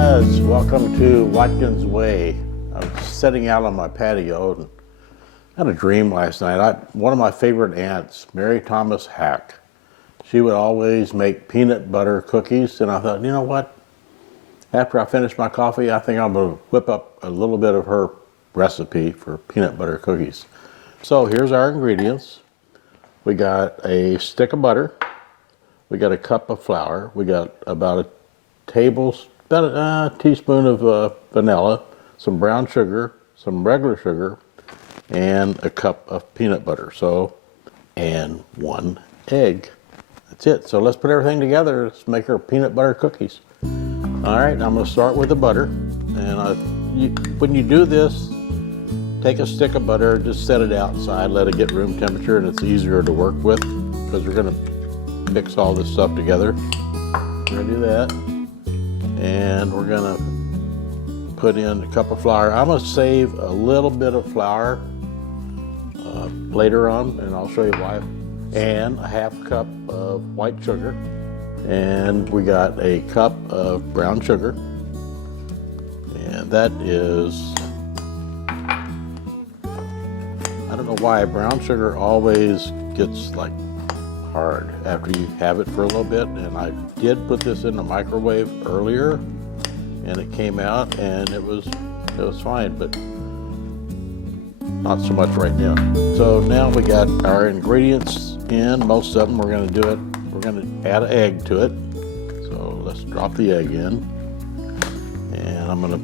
guys, welcome to Watkins Way. I was sitting out on my patio and had a dream last night. One of my favorite aunts, Mary Thomas Hack, she would always make peanut butter cookies, and I thought, you know what? After I finish my coffee, I think I'm going to whip up a little bit of her recipe for peanut butter cookies. So here's our ingredients. We got a stick of butter. We got a cup of flour. We got about a teaspoon of vanilla, some brown sugar, some regular sugar, and a cup of peanut butter. And 1 egg. That's it. So let's put everything together. Let's make our peanut butter cookies. All right, I'm going to start with the butter. And when you do this, take a stick of butter, just set it outside, let it get room temperature, and it's easier to work with because we're going to mix all this stuff together. We're going to do that. And we're going to put in a cup of flour. I'm going to save a little bit of flour later on, and I'll show you why. And a half cup of white sugar. And we got a cup of brown sugar. And that is, I don't know why, brown sugar always gets like hard after you have it for a little bit, and I did put this in the microwave earlier and it came out and it was fine, but not so much right now. So now we got our ingredients in, most of them. We're going to do it, we're going to add an egg to it. So let's drop the egg in, and I'm going to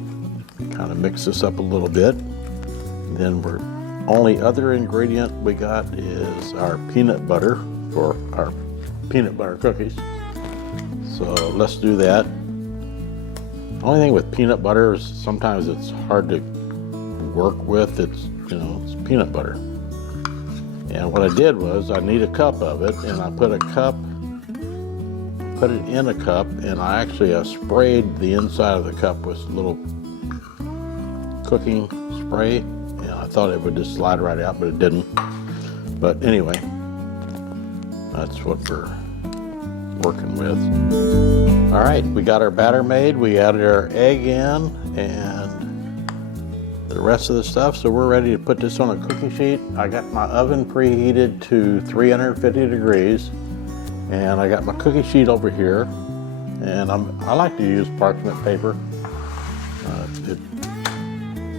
kind of mix this up a little bit. And then only other ingredient we got is our peanut butter for our peanut butter cookies. So let's do that. Only thing with peanut butter is sometimes it's hard to work with. It's peanut butter. And what I did was I need a cup of it, and I put it in a cup, and I actually sprayed the inside of the cup with a little cooking spray, and I thought it would just slide right out, but it didn't. But anyway, that's what we're working with. All right, we got our batter made. We added our egg in and the rest of the stuff. So we're ready to put this on a cookie sheet. I got my oven preheated to 350 degrees. And I got my cookie sheet over here. And I like to use parchment paper.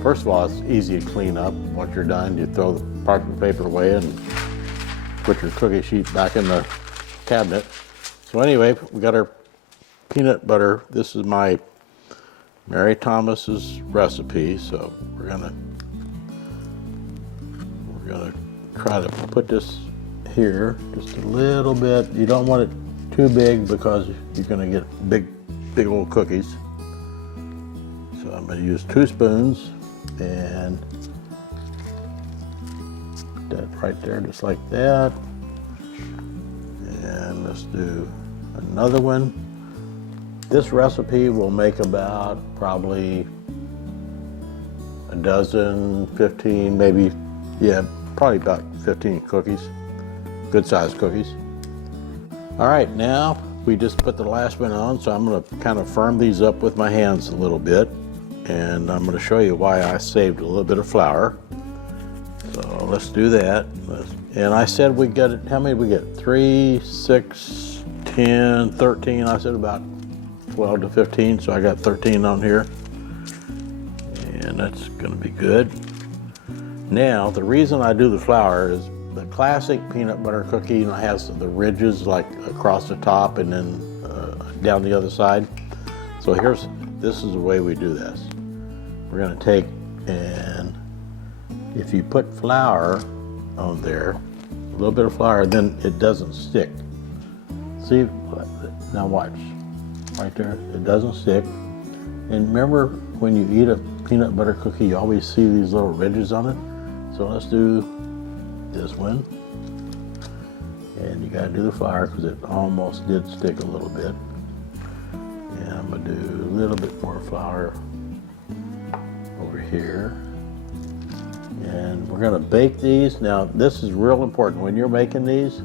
First of all, it's easy to clean up. Once you're done, you throw the parchment paper away and put your cookie sheet back in the cabinet. So anyway, we got our peanut butter. This is my Mary Thomas's recipe. So we're gonna try to put this here just a little bit. You don't want it too big because you're gonna get big old cookies. So I'm gonna use 2 spoons and that right there, just like that. And let's do another one. This recipe will make about probably a dozen, 15, maybe, yeah, probably about 15 cookies, good sized cookies. All right, now we just put the last one on, so I'm gonna kind of firm these up with my hands a little bit, and I'm gonna show you why I saved a little bit of flour. So let's do that. And I said we got it, how many we get? 3, 6, 10, 13. I said about 12 to 15, so I got 13 on here. And that's gonna be good. Now, the reason I do the flour is the classic peanut butter cookie, has the ridges like across the top and then down the other side. So this is the way we do this. We're gonna take, and if you put flour on there, a little bit of flour, then it doesn't stick. See, now watch, right there, it doesn't stick. And remember, when you eat a peanut butter cookie, you always see these little ridges on it. So let's do this one. And you gotta do the flour because it almost did stick a little bit. And I'm gonna do a little bit more flour over here. And we're gonna bake these. Now, this is real important. When you're making these,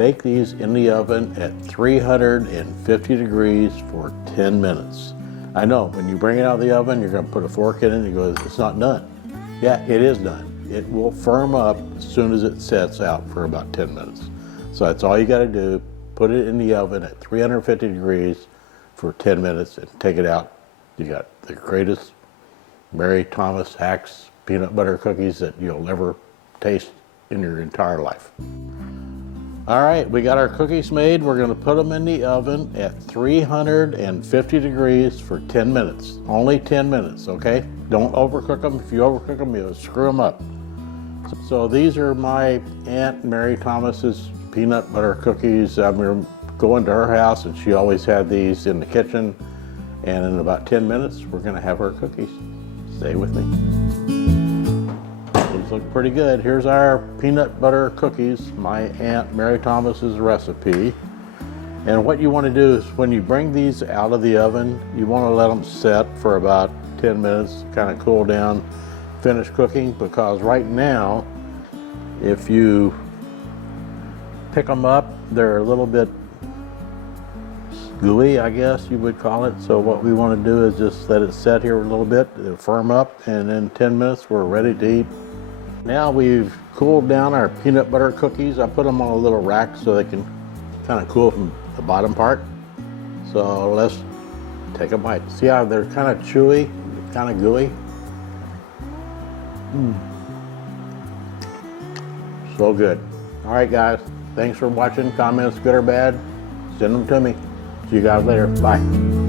bake these in the oven at 350 degrees for 10 minutes. I know, when you bring it out of the oven, you're gonna put a fork in it and you go, it's not done. Yeah, it is done. It will firm up as soon as it sets out for about 10 minutes. So that's all you gotta do. Put it in the oven at 350 degrees for 10 minutes and take it out. You got the greatest Mary Thomas Hacks peanut butter cookies that you'll ever taste in your entire life. All right, we got our cookies made. We're gonna put them in the oven at 350 degrees for 10 minutes. Only 10 minutes, okay? Don't overcook them. If you overcook them, you'll screw them up. So these are my Aunt Mary Thomas's peanut butter cookies. I'm going to her house and she always had these in the kitchen. And in about 10 minutes, we're gonna have her cookies. Stay with me. These look pretty good. Here's our peanut butter cookies, my Aunt Mary Thomas's recipe. And what you wanna do is when you bring these out of the oven, you wanna let them set for about 10 minutes, kind of cool down, finish cooking, because right now, if you pick them up, they're a little bit gooey, I guess you would call it. So what we want to do is just let it set here a little bit, it'll firm up, and in 10 minutes we're ready to eat. Now we've cooled down our peanut butter cookies. I put them on a little rack so they can kind of cool from the bottom part. So let's take a bite. See how they're kind of chewy, kind of gooey? So good. All right, guys. Thanks for watching. Comments, good or bad, send them to me. See you guys later. Bye.